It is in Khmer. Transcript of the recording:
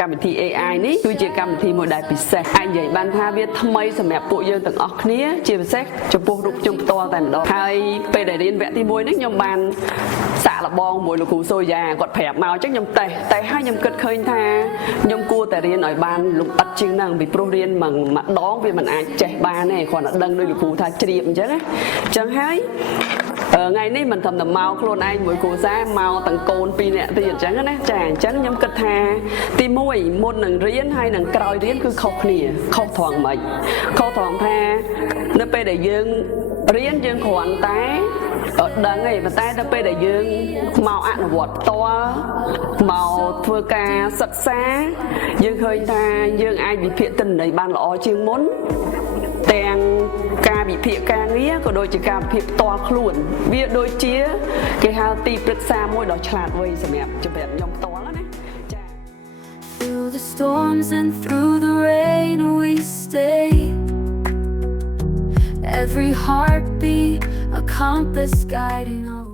កម្មវិធី AI នេះគឺជាកម្មវិធីមួយដែលពិសេសអាចនិយាយបានថាវាថ្មីសម្រាប់ពួកយើងទាំងអស់គ្នាជាពិសេសចំពោះរូបខ្ញុំផ្ទាល់តែម្ដងហើយពេលដែលរៀនវគ្គទី1នេះខ្ញុំបានសាកល្បងមួយលោកគ្រូសូយ៉ាគាត់ប្រាប់មកអញ្ចឹងខ្ញុំតែហើយខ្ញុំគិតឃើញថាខ្ញុំគួរតែរៀនឲ្យបានលម្អិតជាងហ្នឹងពីព្រោះរៀនម្ដងវាមិនអាចចេះបានទេគ្រាន់តែដឹងដោយលោកគ្រូថាជ្រាបអញ្ចឹងណាអញ្ចឹងហើយថ្ងៃនេះមិនត្រឹមតែមកខ្លួនឯងមួយគ្រួសារមកទាំងកូន2នាក់ទៀតអញ្ចឹងណាចាអញ្ចឹងខ្ញុំគិតថាទី1មុននឹងរៀនហើយនឹងក្រោយរៀនគឺខុសគ្នាខុសត្រង់ម៉េចខុសត្រង់ថានៅពេលដែលយើងរៀនយើងគ្រាន់តែដឹងទេប៉ុន្តែដល់ពេលដែលយើងមកអនុវត្តផ្ទាល់មកធ្វើការសិក្សាយើងឃើញថាយើងអាចវិភាគទិន្នន័យបានល្អជាងមុនទាំងការវិភាគការងារក៏ដូចជាការវិភាគផ្ទាល់ខ្លួនវាដូចជាគេហៅទីប្រឹក្សាមួយដ៏ឆ្លាតវៃសម្រាប់ខ្ញុំផ្ទាល់ណាចា Through the storms and through the rain we stay Every heartbeat a compass guiding our